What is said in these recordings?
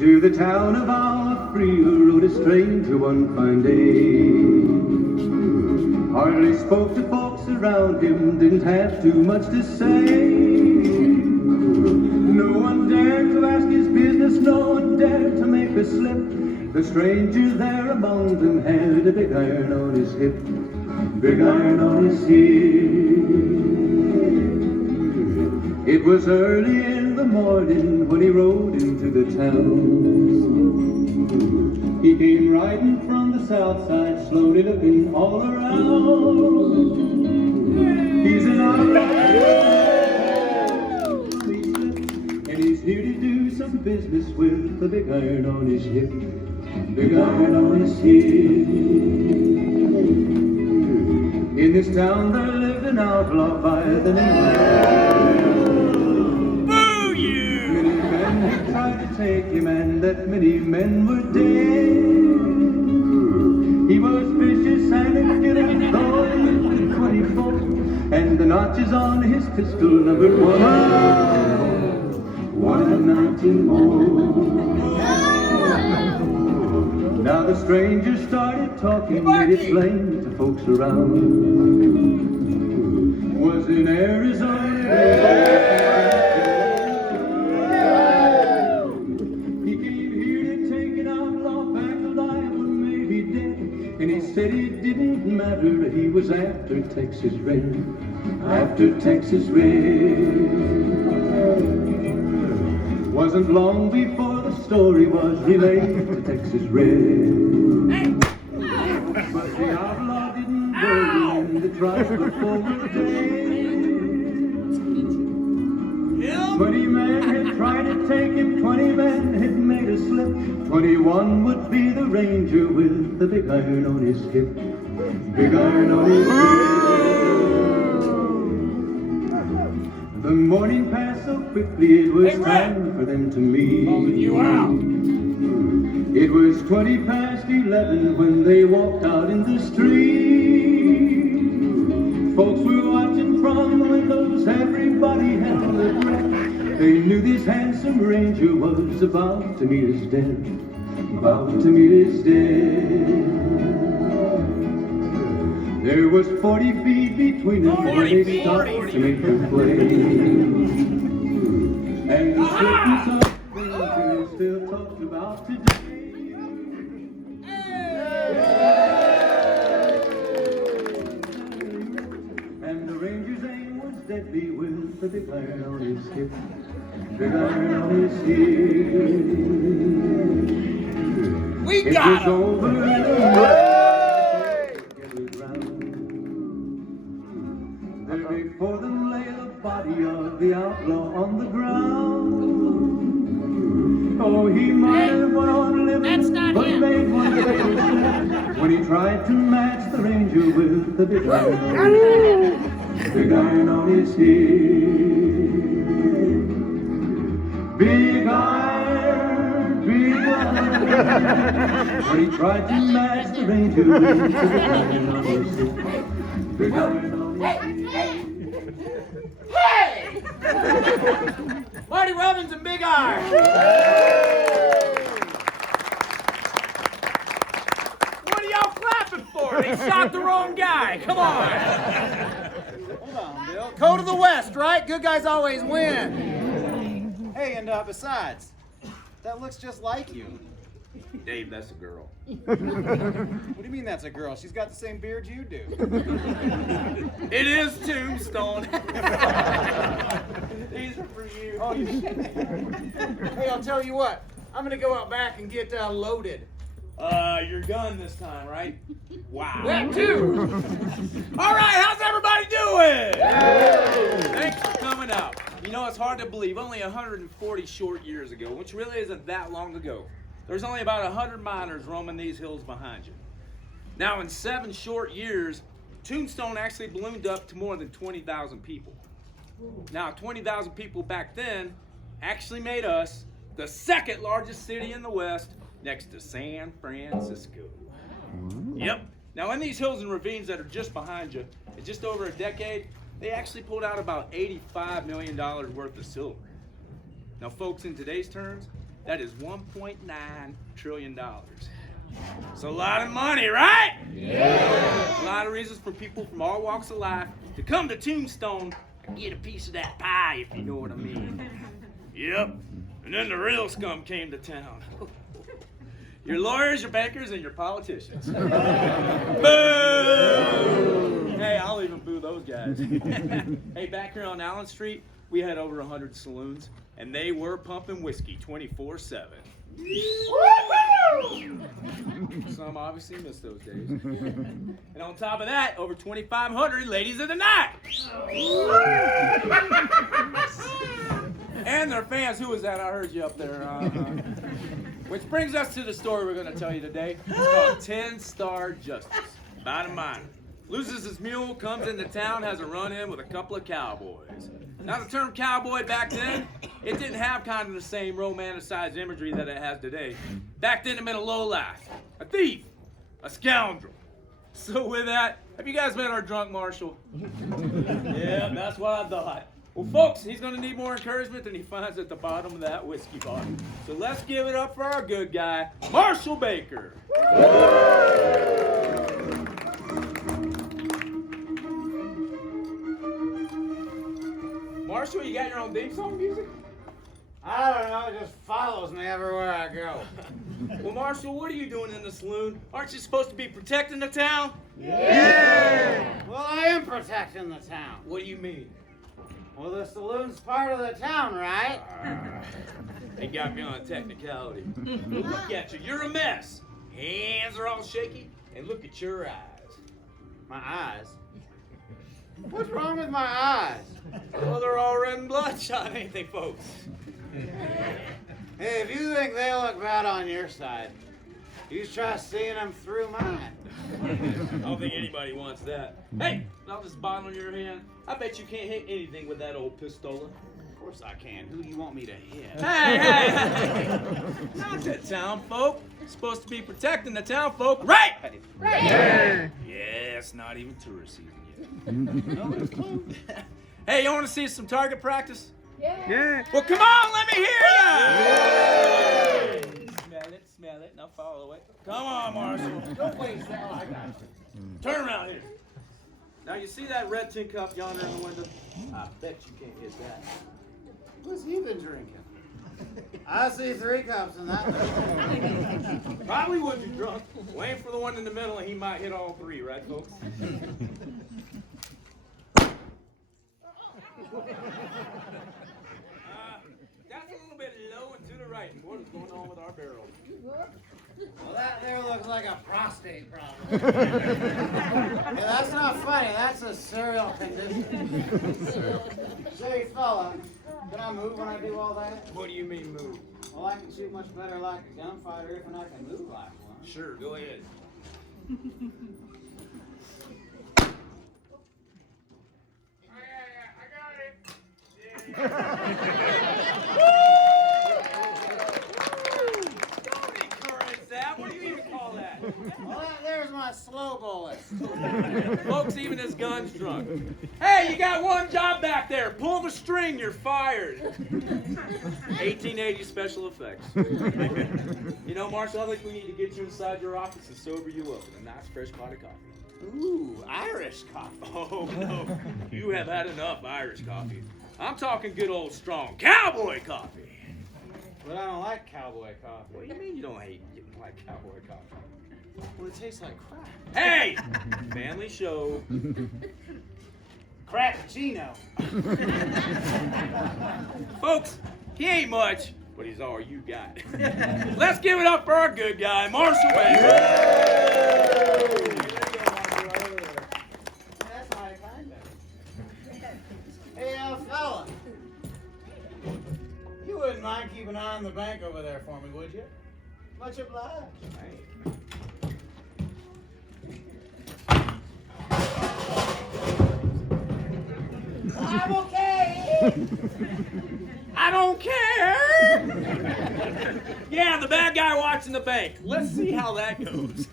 To the town of our free rode a stranger one fine day. Hardly spoke to folks around him, didn't have too much to say. No one dared to ask his business, no one dared to make a slip. The stranger there among them had a big iron on his hip, big iron on his hip. It was early in the morning when he rode into the town. He came riding from the south side, slowly looking all around. He's an outlaw, and he's here to do some business with the big iron on his hip, big iron on his hip. In this town there lived an outlaw by the name of tried to take him, and that many men were dead. He was vicious and impudent, though he was 24, and the notches on his pistol numbered 119 more. Now the stranger started talking, made it plain to folks around. Was in Arizona. And he said it didn't matter, he was after Texas Red, after Texas Red. Wasn't long before the story was relayed to Texas Red. But the outlaw didn't go in the trial before the day. 20 men had tried to take him, 20 men had made a slip. 21 would be the ranger with the big iron on his hip, big iron on his hip. The morning passed so quickly, it was time for them to meet. It was 20 past 11 when they walked out in the street. Folks were watching from the windows, everybody held their breath. They knew this handsome ranger was about to meet his death, about to meet his death. There was 40 feet between them when they stopped to make their play. And the swiftness of the ranger is still talked about today. And the ranger's aim was deadly with the big iron on his hip, big iron on his hip. We got him! Over there before them lay the body of the outlaw on the ground. Oh, he might have went on living, but made one mistake when he tried to match the ranger with the big iron on his hip, big iron on his hip. Big iron, big iron. When he tried to match the ranger with the big iron on his hip, big iron on his hip. Hey! Marty Robbins and Big Iron. What are y'all clapping for? They shot the wrong guy. Come on. Hold on, Bill. Code of the West, right? Good guys always win. Hey, and besides, that looks just like you. Dave, that's a girl. What do you mean that's a girl? She's got the same beard you do. It is Tombstone. These are for you. Oh, you Hey, I'll tell you what. I'm going to go out back and get loaded. Your gun this time, right? Wow. That too. All right, how's everybody doing? Yay! Thanks for coming out. You know, it's hard to believe, only 140 short years ago, which really isn't that long ago, there's only about 100 miners roaming these hills behind you. Now, in 7 short years, Tombstone actually ballooned up to more than 20,000 people. Now, 20,000 people back then actually made us the 2nd largest city in the West, next to San Francisco. Yep. Now, in these hills and ravines that are just behind you, in just over a decade, they actually pulled out about $85 million worth of silver. Now, folks, in today's terms, That is $1.9 trillion. It's a lot of money, right? Yeah. A lot of reasons for people from all walks of life to come to Tombstone and get a piece of that pie, if you know what I mean. Yep. And then the real scum came to town. Your lawyers, your bankers, and your politicians. Boo! Hey, I'll even boo those guys. Hey, back here on Allen Street, we had over 100 saloons, and they were pumping whiskey 24/7. Some obviously missed those days. And on top of that, over 2,500 ladies of the night. And their fans. Who was that? I heard you up there. Which brings us to the story we're going to tell you today. It's called 10-Star Justice. About a miner. Loses his mule, comes into town, has a run-in with a couple of cowboys. Now the term cowboy back then, it didn't have kind of the same romanticized imagery that it has today. Back then it meant a lowlife, a thief, a scoundrel. So with that, have you guys met our drunk marshal? Yeah, that's what I thought. Well, folks, he's going to need more encouragement than he finds at the bottom of that whiskey bottle. So let's give it up for our good guy, Marshal Baker. Marshal, you got your own theme song music? I don't know, it just follows me everywhere I go. Well, Marshal, what are you doing in the saloon? Aren't you supposed to be protecting the town? Yeah! Well, I am protecting the town. What do you mean? Well, the saloon's part of the town, right? They got me on a technicality. Look at you, you're a mess. Hands are all shaky, and look at your eyes. My eyes? What's wrong with my eyes? Well, they're all red and bloodshot, ain't they, folks? Hey, if you think they look bad on your side, you try seeing them through mine. I don't think anybody wants that. Hey, without this bottle in your hand, I bet you can't hit anything with that old pistola. Of course I can. Who do you want me to hit? Hey! Not the town folk. Supposed to be protecting the town folk, right? Right. Yeah, it's not even tourist season yet. Hey, you want to see some target practice? Yeah. Well, come on, let me hear ya! Smell it. Now follow it. Come on, Marshal. Don't waste that. I got you. Turn around here. Now you see that red tin cup yonder in the window? I bet you can't hit that. What's he been drinking? I see 3 cups in that. Probably would be drunk. Waiting for the one in the middle, and he might hit all 3, right, folks? That's a little bit low and to the right. What is going on with our barrel? Well, that there looks like a prostate problem. Hey, that's not funny. That's a serial condition. Say, fella, can I move when I do all that? What do you mean move? Well, I can shoot much better like a gunfighter if I can move like one. Sure, go ahead. Don't encourage that. What do you even call that? Well, there's my slow bullet. Folks, even his gun's drunk. Hey, you got one job back there. Pull the string, you're fired. 1880 special effects. You know, Marshal, I think we need to get you inside your office and sober you up with a nice fresh pot of coffee. Ooh, Irish coffee. Oh, no. You have had enough Irish coffee. I'm talking good old strong cowboy coffee. But I don't like cowboy coffee. What do you mean you don't like cowboy coffee? Well, it tastes like crap. Hey! Family show. Crappuccino. Folks, he ain't much, but he's all you got. Let's give it up for our good guy, Marshal Baker. That's my kind of. Hey, fella. You wouldn't mind keeping an eye on the bank over there for me, would you? Much obliged. I'm okay. I don't care. Yeah, the bad guy watching the bank. Let's see how that goes.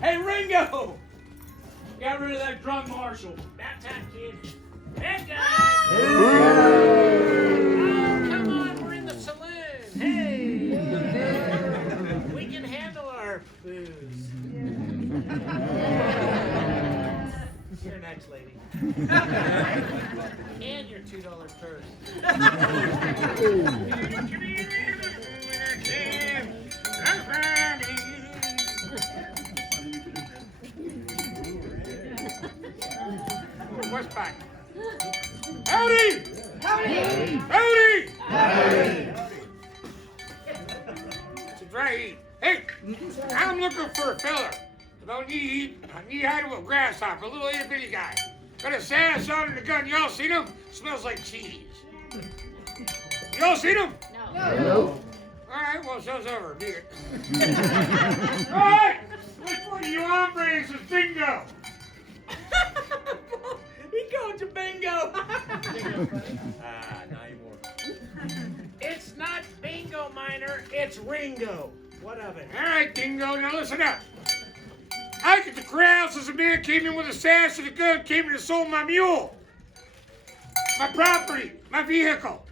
Hey, Ringo! Got rid of that drunk marshal. That time, kid. Bad guy! Oh, come on, we're in the saloon. Hey! And your $2 purse. What's back? Howdy! Howdy! Howdy! Howdy! It's a dry heat. Hey, I'm looking for a fella. About knee-high to a grasshopper, a little itty-bitty guy. Got a sash on and a gun. Y'all seen him? Smells like cheese. Y'all seen him? No. All right, well, show's over. Beat it. All right, which one of you hombres is bingo? He going to bingo. Not anymore. It's not bingo, Miner. It's Ringo. What of it? All right, Dingo, now listen up. I get the crowds as a man came in with a sash and a gun, came in and sold my mule. My property, my vehicle.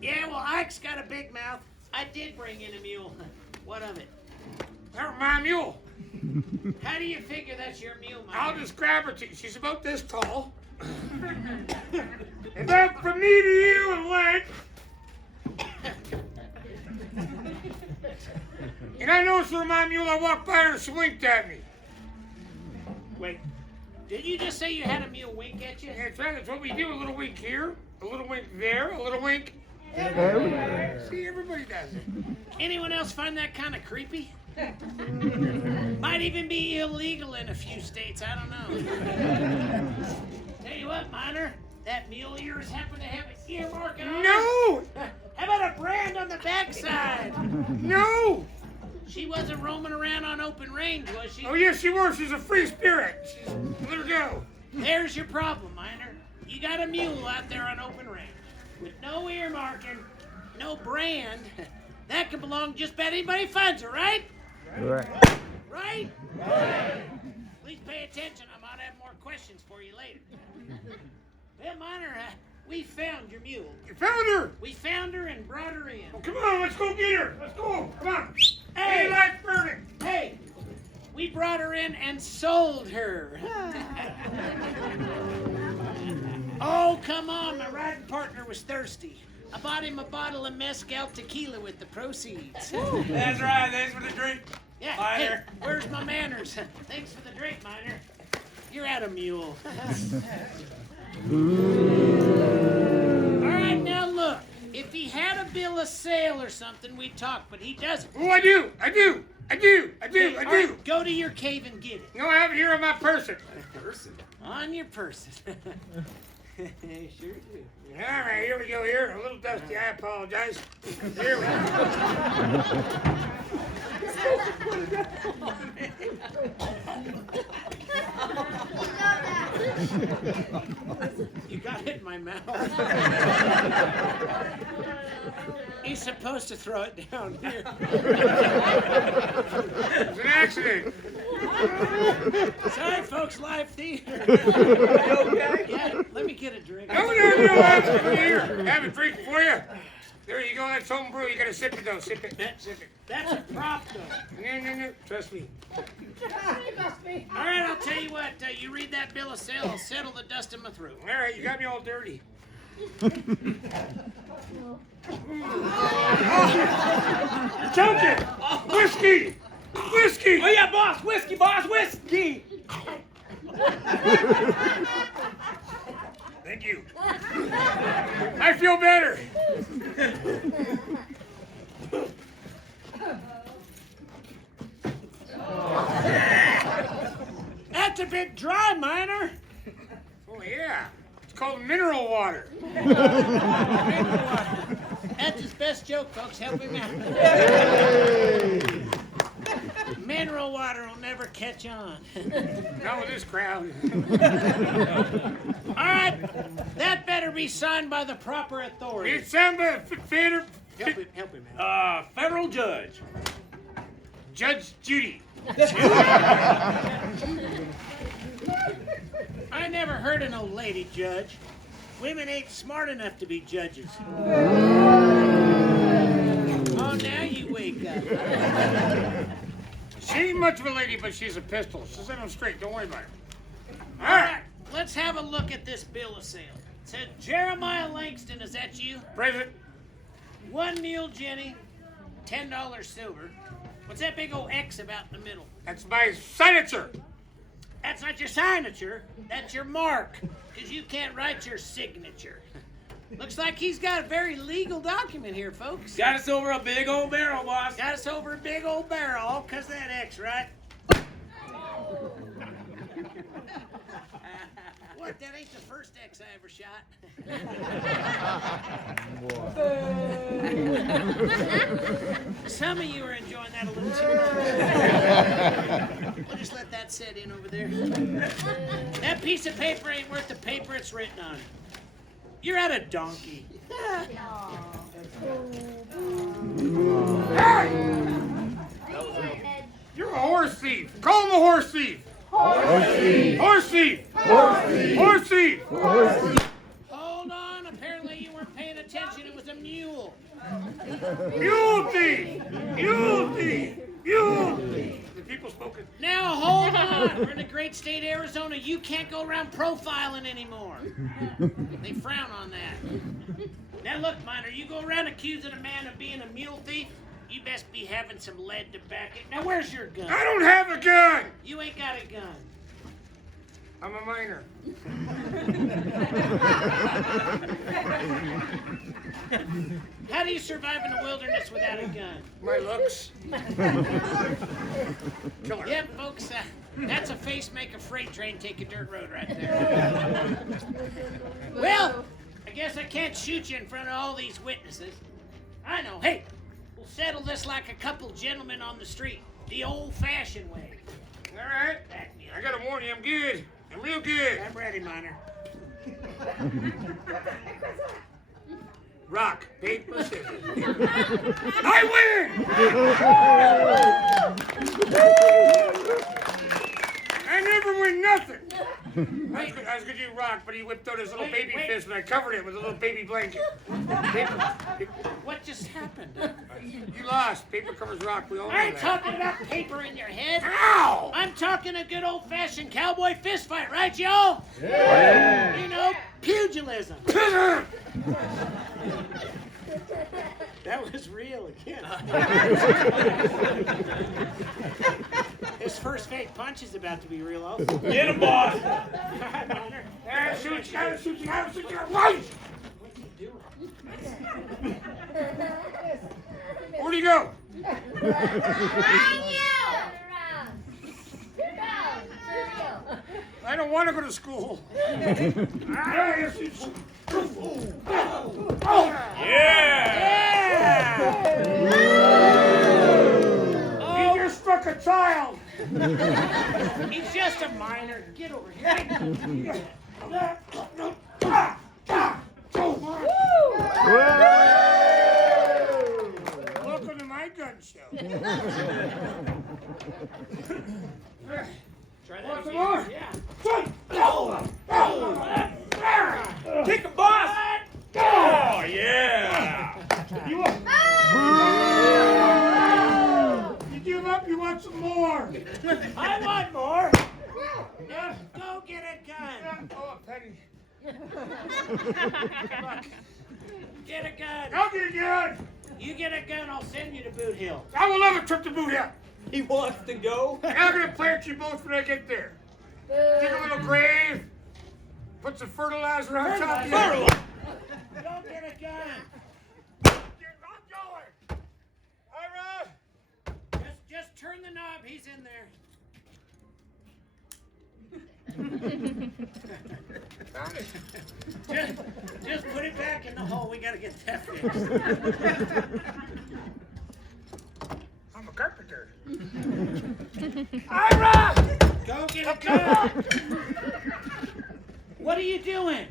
Yeah, well, Ike's got a big mouth. I did bring in a mule. What of it? That's my mule. How do you figure that's your mule, Miner? I'll describe her to you. She's about this tall. About from me to you in length. And I noticed with my mule, I walked by her and she winked at me. Wait, did you just say you had a mule wink at you? Yeah, that's right, that's what we do. A little wink here, a little wink there, a little wink. See, everybody does it. Anyone else find that kind of creepy? Might even be illegal in a few states, I don't know. Tell you what, Miner, that mule of yours happen to have an earmark on it? No! How about a brand on the backside? No! She wasn't roaming around on open range, was she? Oh, yes, she was. She's a free spirit. Let her go. There's your problem, Miner. You got a mule out there on open range with no earmarking, no brand. That could belong just about anybody finds her, right? Right. Right? Please pay attention. I might have more questions for you later. Well, Miner, we found your mule. You found her. We found her and brought her in. Oh, come on, let's go get her. Let's go. Come on. Hey, Daylight's burning. Hey, we brought her in and sold her. Oh, come on. My riding partner was thirsty. I bought him a bottle of mezcal tequila with the proceeds. That's right. Thanks for the drink. Yeah, Miner. hey, where's my manners? Thanks for the drink, Miner. You're out of mule. All right, now look. If he had a bill of sale or something, we'd talk, but he doesn't. Oh, I do. All right, go to your cave and get it. No, I have it here on my person. Person. On your person. Sure do. All right, here we go here. A little dusty, I apologize. Here we go. You got it in my mouth. He's supposed to throw it down here. It's an accident. Sorry, folks, live theater. Okay. Yeah, let me get a drink. No, that's over here. Have a drink for you. There you go. That's home brew. You gotta sip it though. Sip it. Sip it. That's a prop, though. No. Trust me. All right, I'll tell you what. You read that bill of sale, I'll settle the dust in my throat. All right, you got me all dirty. Choking. Whiskey. Whiskey. Oh yeah, boss. Whiskey, boss. Whiskey. Thank you. I feel better. That's a bit dry, Miner. Oh yeah. It's called mineral water. That's his best joke, folks. Help him out. Mineral water will never catch on. Not with this crowd. All right, that better be signed by the proper authority. It's signed by a theater. Help him out. Federal judge. Judge Judy. I never heard of no lady judge. Women ain't smart enough to be judges. Oh, now you wake up. She ain't much of a lady, but she's a pistol. She'll set them straight. Don't worry about it. All right. let's have a look at this bill of sale. It said Jeremiah Langston, is that you? Present. 1 mule, Jenny, $10 silver. What's that big old X about in the middle? That's my signature. That's not your signature, that's your mark, because you can't write your signature. Looks like he's got a very legal document here, folks. Got us over a big old barrel, boss. Got us over a big old barrel, all because of that X, right? What, that ain't the first X I ever shot? Some of you are enjoying that a little too much. We'll just let that set in over there. That piece of paper ain't worth the paper it's written on. You're at a donkey. You're a horse thief. Call him a horse thief. Horse thief. Horse thief. Horse thief. Horse thief. Horse thief. Hold on, apparently you weren't paying attention. It was a mule. Mule thief. Mule thief. Mule thief. The people spoken. Now hold on. We're in the great state of Arizona. You can't go around profiling anymore. They frown on that. Now look, Miner, you go around accusing a man of being a mule thief, you best be having some lead to back it. Now where's your gun? I don't have a gun. You ain't got a gun. I'm a miner. How do you survive in the wilderness without a gun? My looks. Killer. Yep, folks, that's a face make a freight train take a dirt road right there. Well, I guess I can't shoot you in front of all these witnesses. I know. Hey, we'll settle this like a couple gentlemen on the street, the old-fashioned way. All right. Back me up. I gotta warn you, I'm good. I'm real good. I'm ready, Miner. Rock, paper, scissors. I win! I never win nothing. I was gonna do rock, but he whipped out his little baby fist and I covered it with a little baby blanket. Paper. What just happened? You lost. Paper covers rock. We all know I ain't that. talking about paper in your head. Ow! I'm talking a good old-fashioned cowboy fist fight, right, y'all? Yeah. You know, pugilism. That was real again. His first fake punch is about to be real also. Get him, boss. Shoot, you gotta shoot, you gotta shoot, you gotta right! What's he doing? Where'd he go? I don't want to go to school. Yeah. He just struck a child. He's just a minor. Get over here. Welcome to my gun show. Try that Want some again. more? Yeah. Kick him, boss. Oh, yeah. You give up, you want some more. I want more. Yeah, go get a gun. Oh, Penny. Get a gun. I'll get a gun. You get a gun, I'll send you to Boot Hill. I will love a trip to Boot Hill. He wants to go. I'm gonna plant you both when I get there. Dig a little grave, put some fertilizer on top of it. Go get a gun. I'm going. Ira! Just turn the knob. He's in there. just put it back in the hole. We gotta get that fixed. I'm a carpenter. Ira! Go get a gun. What are you doing?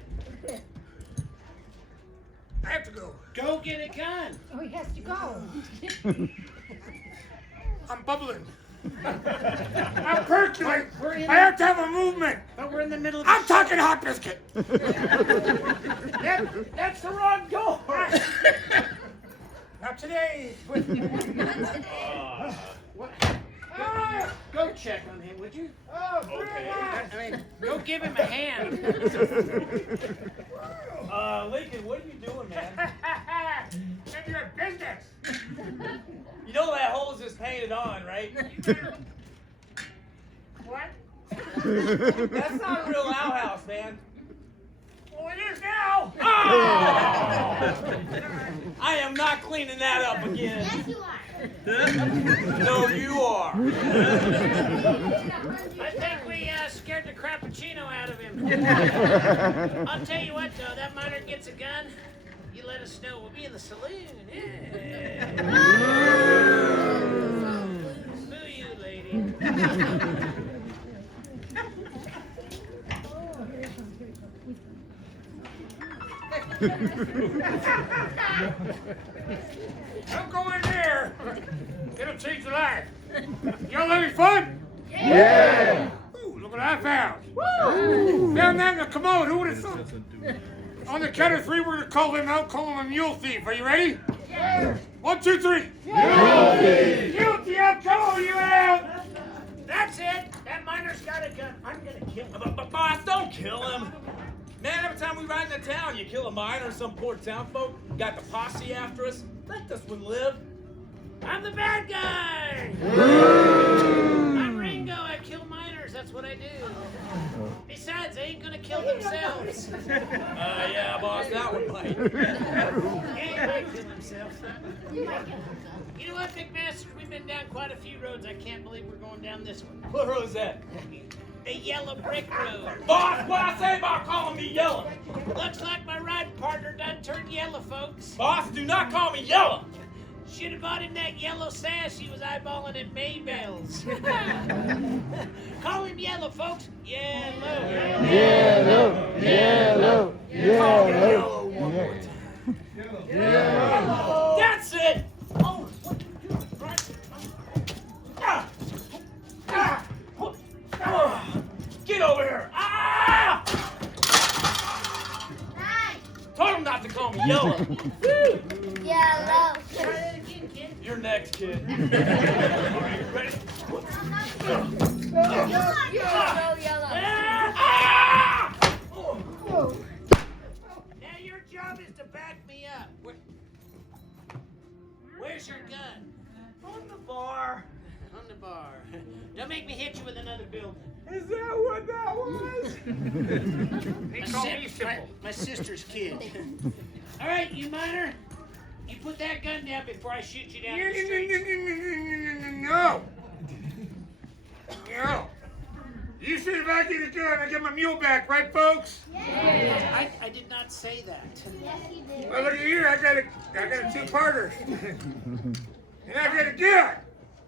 I have to go. Go get a gun. Oh, he has to go. I'm bubbling. I'm percolating. We're in I have to have a movement. But we're in the middle of I'm talking hot biscuit. That's the wrong door. Not today. What? Go check on him, would you? Oh, Okay. I mean, go give him a hand. Lincoln, what are you doing, man? None of your business. You know that hole's just painted on, right? What? That's not a real outhouse, man. Well, it is now. Oh! I am not cleaning that up again. Yes, you are. No, you are. I think we scared the crappuccino out of him. I'll tell you what, though, that miner gets a gun, you let us know. We'll be in the saloon. Yeah. Boo you, lady. Don't go in there. It'll change your life. Y'all having fun? Yeah. Ooh, look what I found. Found that in the commode. Who would have thought? On the count of 3, we're going to call him out, call him a mule thief. Are you ready? Yeah. 1, 2, 3. Guilty. Guilty, I'm calling you out. That's it. That miner's got a gun. I'm gonna kill him. But boss, don't kill him. Man, every time we ride into town, you kill a miner or some poor townfolk. Got the posse after us. Let this one live. I'm the bad guy. I'm Ringo. I kill miners. That's what I do. Besides, they ain't gonna kill themselves. Yeah, boss, that one might. They might kill themselves. You know what, Big Masters? We've been down quite a few roads. I can't believe we're going down this one. What road's that? The yellow brick road. Boss, what I say about calling me yellow? Looks like my riding partner done turned yellow, folks. Boss, do not call me yellow. Should have bought him that yellow sash he was eyeballing at Maybell's. Call him yellow, folks. Yellow. Yellow. Yellow. Call me Yellow. yellow one more time. That's it. Oh, what you doing, right? Get over here. Ah! Nice. Told him not to call me yellow. Yellow. Try that again, kid. You're next, kid. All right, ready? Yellow. Ah! Now your job is to back me up. Where's your gun? On the bar. On the bar. Don't make me hit you with another building. Is that what that was? They call me simple. My sister's kid. All right, you miner. You put that gun down before I shoot you down the street. No. No. You said if I get a gun, I get my mule back, right, folks? I did not say that. Yes, you did. Well, look at here. I got a two-parter. And I got a gun.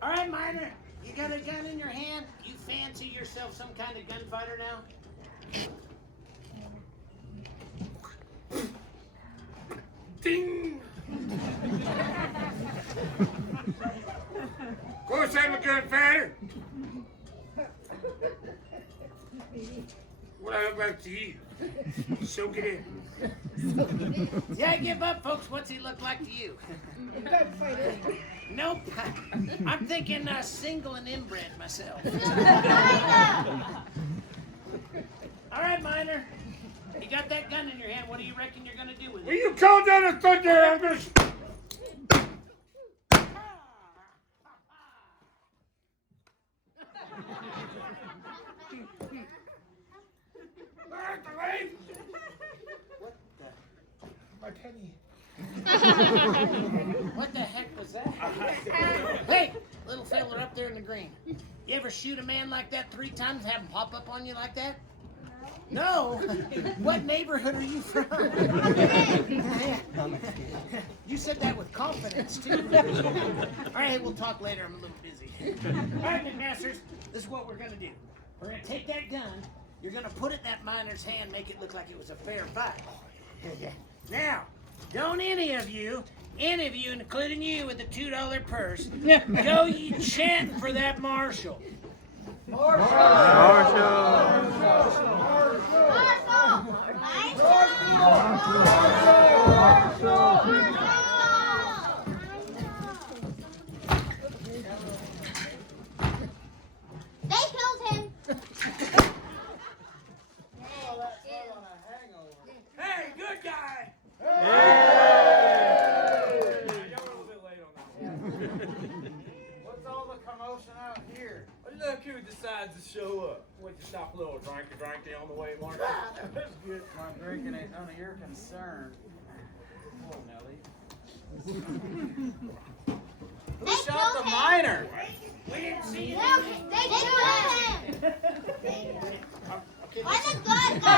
All right, miner. You got a gun in your hand? You fancy yourself some kind of gunfighter now? Ding. Of course I'm a gunfighter. What I look like to you? Soak it in. Yeah, I give up, folks. What's he look like to you? Nope. I'm thinking single and inbred myself. All right, miner. You got that gun in your hand. What do you reckon you're gonna do with Will it? you call down the thunder? I'm gonna... My penny. What the heck was that? Hey, little fella up there in the green. You ever shoot a man like that 3 times and have him pop up on you like that? No. What neighborhood are you from? You said that with confidence, too. All right, we'll talk later. I'm a little busy. All right, McMasters, this is what we're going to do. We're going to take that gun. You're going to put it in that miner's hand, make it look like it was a fair fight. Now, don't any of you, including you with the $2 purse, go ye chanting for that marshal. would you stop a little drinky on the way, Mark? That's good. My drinking ain't none of your concern. Oh, Nelly. Who shot the miner? We didn't see you. They killed him. Why the good guys All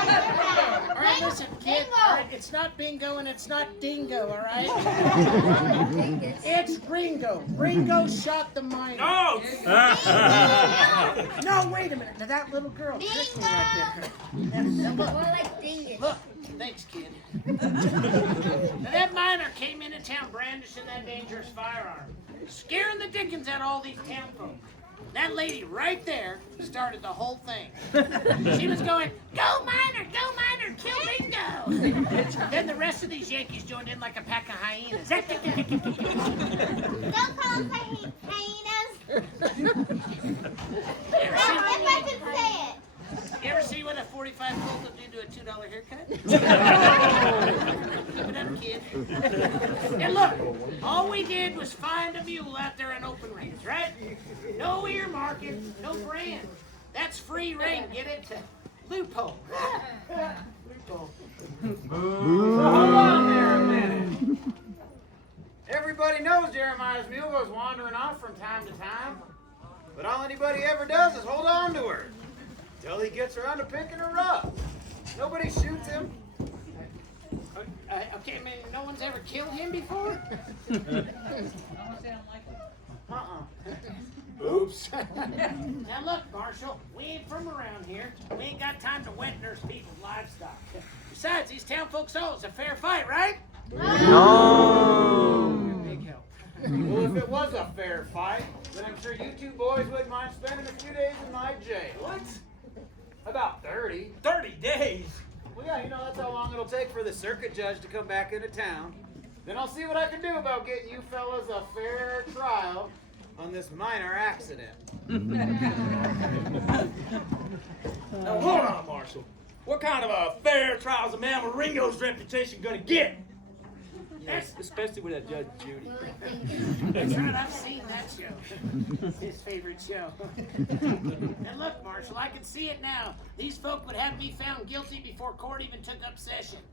around? right, listen, kid. All right, it's not bingo and it's not dingo, all right? It's Ringo. Ringo shot the miner. No! No, wait a minute. Now, that little girl tricked me right there. Now, More look, like dingus. look. Thanks, kid. Now, that miner came into town brandishing that dangerous firearm, scaring the dickens out of all these town folks. That lady right there started the whole thing. She was going, go miner, kill Bingo. Then the rest of these Yankees joined in like a pack of hyenas. Don't call us hyenas. If I can say it. You ever see what a 45 Colt will do to a $2 haircut? Keep it up, kid. And look, all we did was find a mule out there in open range, right? No earmarking, no brand. That's free reign, get it? Loophole. Loophole. Hold on there a minute. Everybody knows Jeremiah's mule goes wandering off from time to time. But all anybody ever does is hold on to her. Till he gets around to picking her up. Nobody shoots him. Okay, man, no one's ever killed him before? Oops. Now look, Marshal, we ain't from around here. We ain't got time to wet nurse people's livestock. Besides, these town folks know it's a fair fight, right? No. Big help. Well, if it was a fair fight, then I'm sure you two boys wouldn't mind spending a few days in my jail. What? About 30. 30 days? Well, yeah, you know, that's how long it'll take for the circuit judge to come back into town. Then I'll see what I can do about getting you fellas a fair trial on this minor accident. Now, hold on, Marshal. What kind of a fair trial's a man with Ringo's reputation gonna get? Yes, especially with that Judge Judy. That's right, I've seen that show. His favorite show. And look, Marshal, I can see it now. These folk would have me found guilty before court even took up session.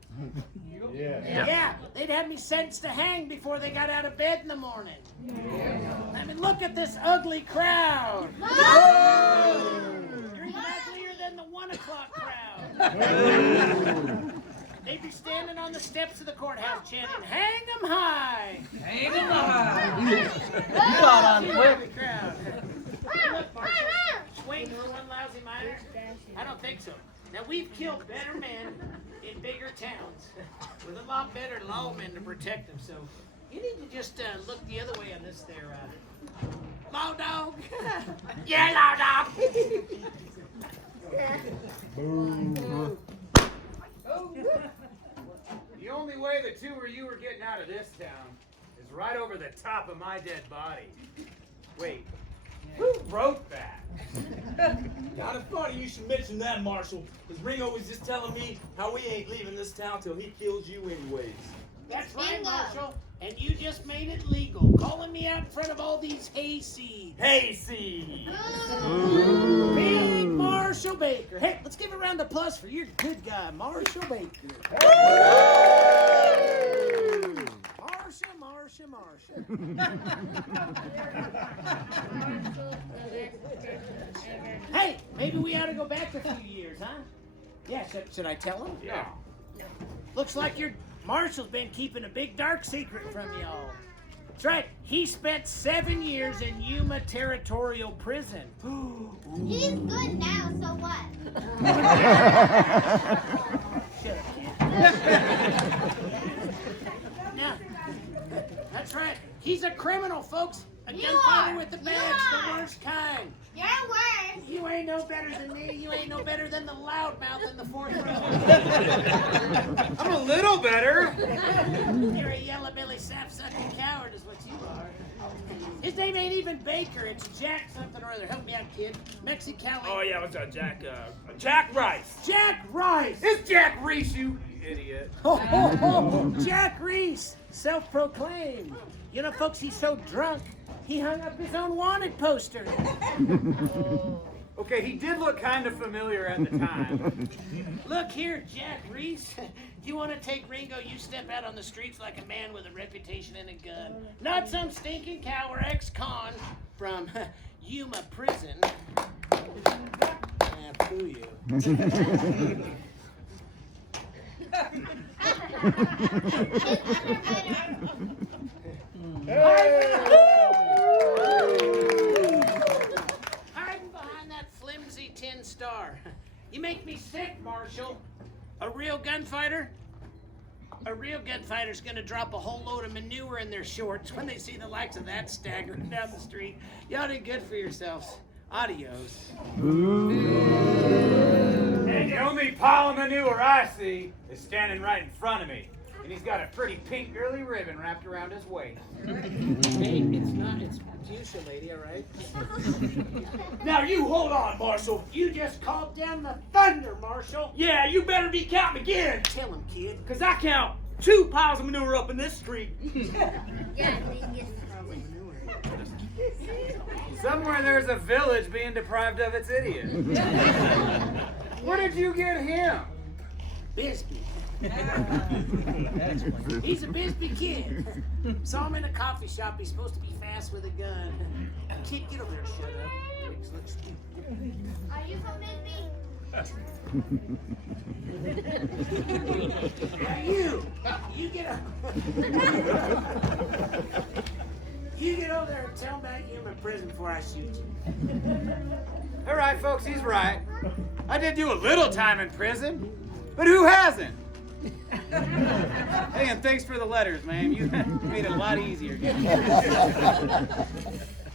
Yeah, they'd have me sentenced to hang before they got out of bed in the morning. I mean, look at this ugly crowd. You're even uglier than the 1 o'clock crowd. They'd be standing on the steps of the courthouse chanting, hang 'em high! Hang 'em high! You got on quick. Crowd. Look, Marshal, just waiting for one lousy miner? I don't think so. Now, we've killed better men in bigger towns with a lot better lawmen to protect them, so you need to just look the other way on this there, law dog. Yeah, law dog! The only way the two of you are getting out of this town is right over the top of my dead body. Wait, who wrote that? Kind of funny you should mention that, Marshal, because Ringo was just telling me how we ain't leaving this town till he kills you anyways. That's right, Marshal. And you just made it legal, calling me out in front of all these hayseeds. Hayseed! Big Marshal Baker. Hey, let's give a round of applause for your good guy, Marshal Baker. Marsha. Hey, maybe we ought to go back a few years, huh? Yeah, should I tell him? Yeah. Looks like your Marshal's been keeping a big dark secret from y'all. That's right. He spent 7 years in Yuma Territorial Prison. He's good now, so what? Shut up, kid. Now, that's right. He's a criminal, folks. A gunfighter with the badge, the worst kind. You're worse. You ain't no better than me. You ain't no better than the loudmouth in the 4th row. I'm a little better. You're a yellow-belly, sap-sucking coward is what you are. His name ain't even Baker. It's Jack something or other. Help me out, kid. Mexicali. Oh, yeah, what's that, Jack? Jack Rice. Jack Rice. It's Jack Reese, you idiot. Jack Reese. Self-proclaimed. You know, folks, he's so drunk, he hung up his own wanted poster. Okay, he did look kind of familiar at the time. Look here, Jack Reese. You want to take Ringo, you step out on the streets like a man with a reputation and a gun. Not some stinking cow or ex-con from Yuma prison. Boo you. Hiding behind that flimsy tin star. You make me sick, Marshal. A real gunfighter's gonna drop a whole load of manure in their shorts when they see the likes of that staggering down the street. Y'all did good for yourselves. Adios. And the only pile of manure I see is standing right in front of me. And he's got a pretty pink girly ribbon wrapped around his waist. Hey, it's fuchsia, lady, all right? Now you hold on, Marshal. You just called down the thunder, Marshal. Yeah, you better be counting again. Kill him, kid. Because I count 2 piles of manure up in this street. Somewhere there's a village being deprived of its idiot. Where did you get him? Bisbee. He's a Bisbee kid. Saw him in a coffee shop. He's supposed to be fast with a gun. Kid, get over there. Shut up. Pigs look stupid. Are you from Bisbee? You get up. You get over there and tell me about you in prison before I shoot you. All right, folks, he's right. I did do a little time in prison, but who hasn't? Hey, and thanks for the letters, man. You made it a lot easier.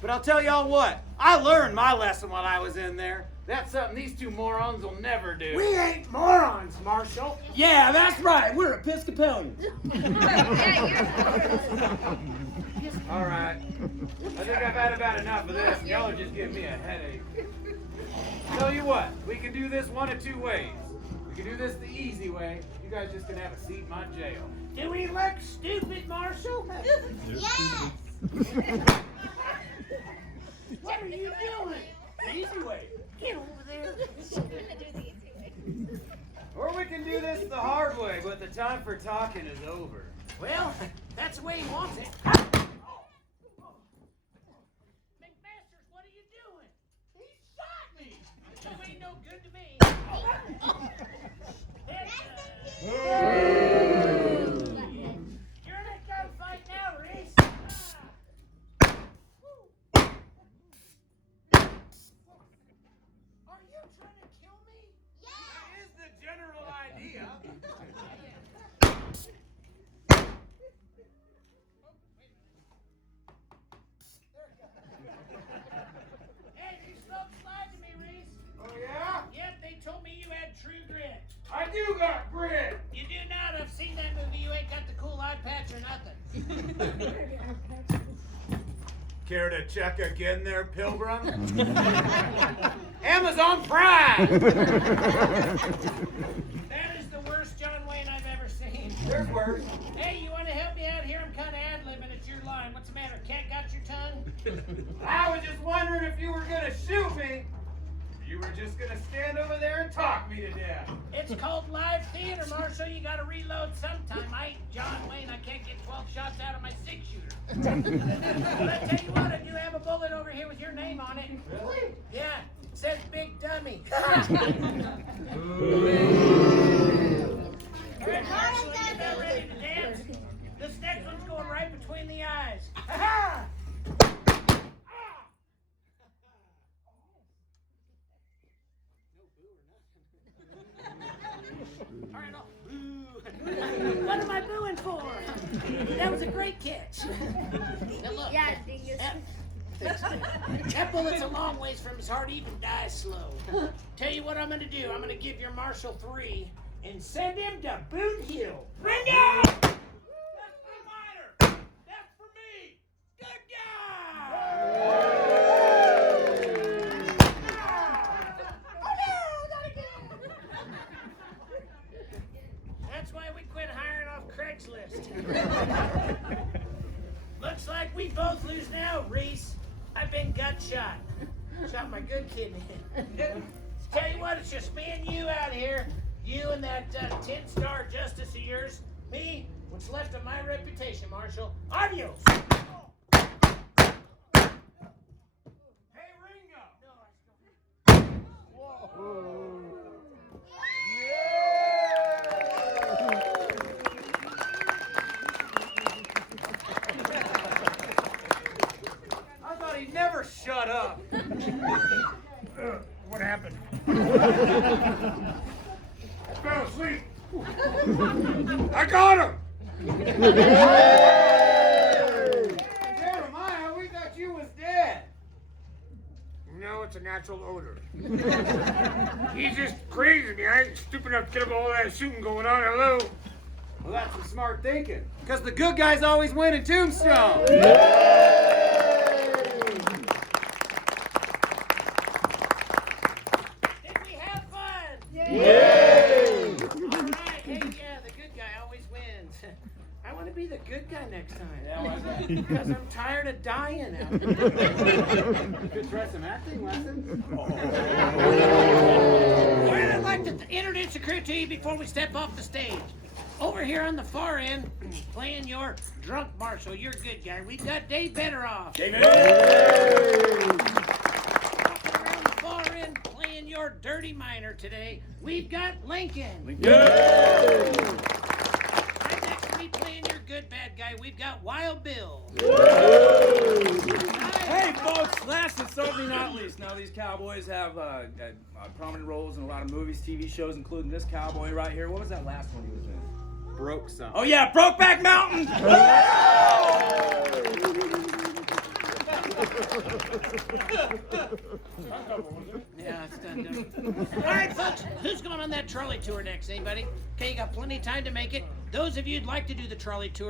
But I'll tell y'all what, I learned my lesson while I was in there. That's something these 2 morons will never do. We ain't morons, Marshal. Yeah, that's right. We're Episcopalians. All right. I think I've had about enough of this. Y'all are just giving me a headache. Tell you what, we can do this one of 2 ways. We can do this the easy way. You guys just gonna have a seat in my jail. Do we look stupid, Marshal? Yes. What are you doing? Easy way. Get over there. Or we can do this the hard way, but the time for talking is over. Well, that's the way he wants it. McMasters, what are you doing? He shot me. You ain't no good to me. You're in a gunfight now, Reese. Are you trying to kill me? That is the general idea. Hey, these folks lied to me, Reese. Oh, yeah? Yep, they told me you had true grit. I do got grit. You do not. I've seen that movie. You ain't got the cool eye patch or nothing. Care to check again there, Pilgrim? Amazon Prime! That is the worst John Wayne I've ever seen. There's worse. Hey, you want to help me out here? I'm kind of ad-libbing. It's your line. What's the matter? Cat got your tongue? I was just wondering if you were gonna shoot me. You were just gonna stand over there and talk me to death. It's called live theater, Marshal. You got to reload sometime. I ain't John Wayne. I can't get 12 shots out of my 6-shooter. But I tell you what, I do have a bullet over here with your name on it. Really? Yeah, it says Big Dummy. All right, Marshal, you about ready to dance? This next one's going right between the eyes. Ha-ha! All right, what am I booing for? That was a great catch. Now look, that bullet's a long ways from his heart, even dies slow. Tell you what I'm gonna do. I'm gonna give your Marshal 3 and send him to Boot Hill. Bring it! That's my minor. That's for me. Good guy. That's why we quit hiring off Craigslist. Looks like we both lose now, Reese. I've been gut shot. Shot my good kidney. Tell you what, it's just me and you out here. You and that 10-star justice of yours. Me, what's left of my reputation, Marshal. Adios! Hey, Ringo! I thought he'd never shut up. What happened? I fell asleep. I got him! Jeremiah, we thought you was dead. No, it's a natural odor. He's just crazy me. I ain't stupid enough to get up all that shooting going on. Hello? Well, that's some smart thinking. Because the good guys always win in Tombstone. Did we have fun? Yay! All right, hey, yeah, the good guy always wins. I want to be the good guy next time. Because I'm tired of dying out here. Could try some acting lessons. Well, I'd like to introduce the crew to you before we step off the stage. Over here on the far end, playing your drunk marshal, your good guy, we've got Dave Betteroff. David! Walking around the far end, playing your dirty miner today, we've got Lincoln. Right next to me, playing your good bad guy, we've got Wild Bill. Hey, folks, last and certainly not least. Now, these cowboys have prominent roles in a lot of movies, TV shows, including this cowboy right here. What was that last one he was in? Broke something. Oh, yeah, Brokeback Mountain! Yeah, it's done. All right, folks, who's going on that trolley tour next? Anybody? Okay, you got plenty of time to make it. Those of you who'd like to do the trolley tour,